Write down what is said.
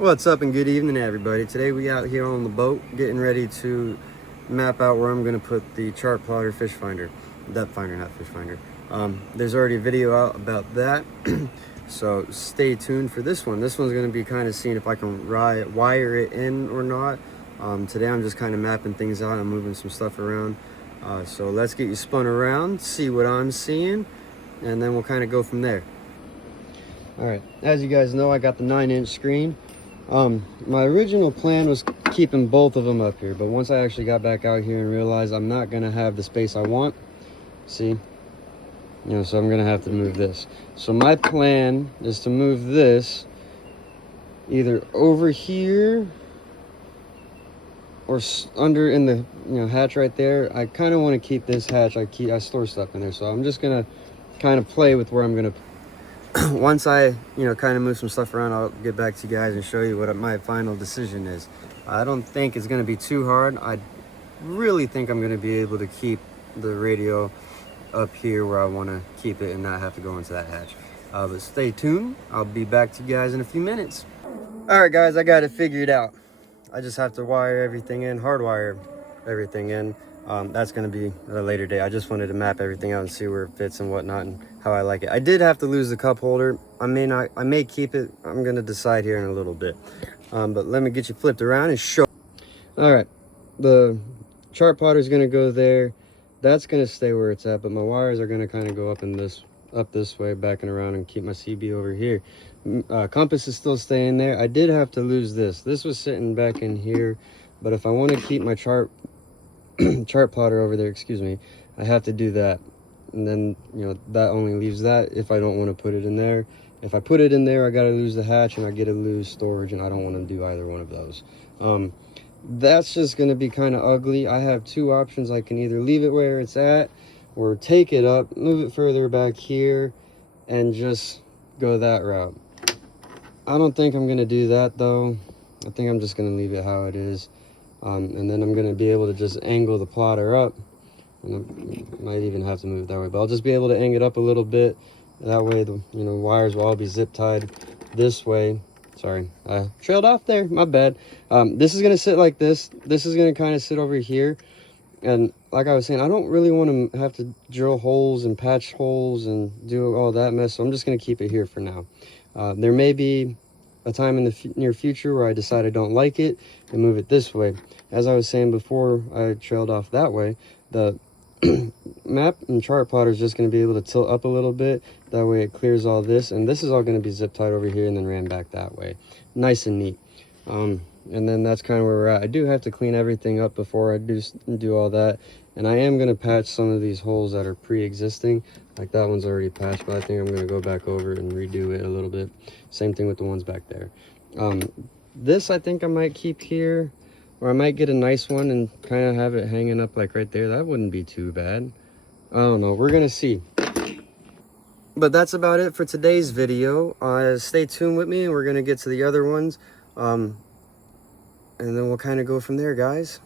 What's up and good evening everybody. Today we out here on the boat getting ready to map out where I'm going to put the chart plotter fish finder. Depth finder, not fish finder. There's already a video out about that. So stay tuned for this one. This one's going to be kind of seeing if I can wire it in or not. Today I'm just kind of mapping things out. I'm moving some stuff around. So let's get you spun around, see what I'm seeing, and then we'll kind of go from there. Alright, as you guys know, I got the 9-inch screen. My original plan was keeping both of them up here, but once I actually got back out here and realized I'm not going to have the space I want, see, so I'm going to have to move this. So my plan is to move this either over here or under in the hatch right there. I kind of want to keep this hatch. I store stuff in there, so I'm just going to kind of play with where I'm going to once I kind of move some stuff around, I'll get back to you guys and show you what my final decision is. I don't think it's going to be too hard. I really think I'm going to be able to keep the radio up here where I want to keep it and not have to go into that hatch. But stay tuned. I'll be back to you guys in a few minutes. All right, guys, I got it figured out. I just have to wire everything in, hardwire everything in. That's going to be at a later day. I just wanted to map everything out and see where it fits and whatnot and how I like it. I did have to lose the cup holder. I may keep it. I'm going to decide here in a little bit. But let me get you flipped around and show. All right, the chart plotter is going to go there. That's going to stay where it's at, but my wires are going to kind of go up this way, backing around, and keep my CB over here. Compass is still staying there. I did have to lose this. This was sitting back in here, but if I want to keep my chart plotter over there, excuse me, I have to do that. And then that only leaves that if I don't want to put it in there. If I put it in there, I got to lose the hatch and I get to lose storage, and I don't want to do either one of those. That's just going to be kind of ugly. I have two options. I can either leave it where it's at or take it up, move it further back here, and just go that route. I don't think I'm going to do that though. I think I'm just going to leave it how it is. And then I'm going to be able to just angle the plotter up. And I might even have to move it that way, but I'll just be able to angle it up a little bit. That way the wires will all be zip tied this way. Sorry, I trailed off there, my bad. This is going to sit like this. This is going to kind of sit over here. And like I was saying, I don't really want to have to drill holes and patch holes and do all that mess, so I'm just going to keep it here for now. There may be a time in the near future where I decide I don't like it and move it this way. As I was saying before I trailed off that way, the map and chart plotter is just going to be able to tilt up a little bit. That way it clears all this, and this is all going to be zip tied over here and then ran back that way. Nice and neat. And then that's kind of where we're at. I do have to clean everything up before I do all that, and I am going to patch some of these holes that are pre-existing. Like that one's already patched, but I think I'm going to go back over and redo it a little bit. Same thing with the ones back there. This I think I might keep here, or I might get a nice one and kind of have it hanging up like right there. That wouldn't be too bad. I don't know. We're going to see. But that's about it for today's video. Stay tuned with me, and we're going to get to the other ones. And then we'll kind of go from there, guys.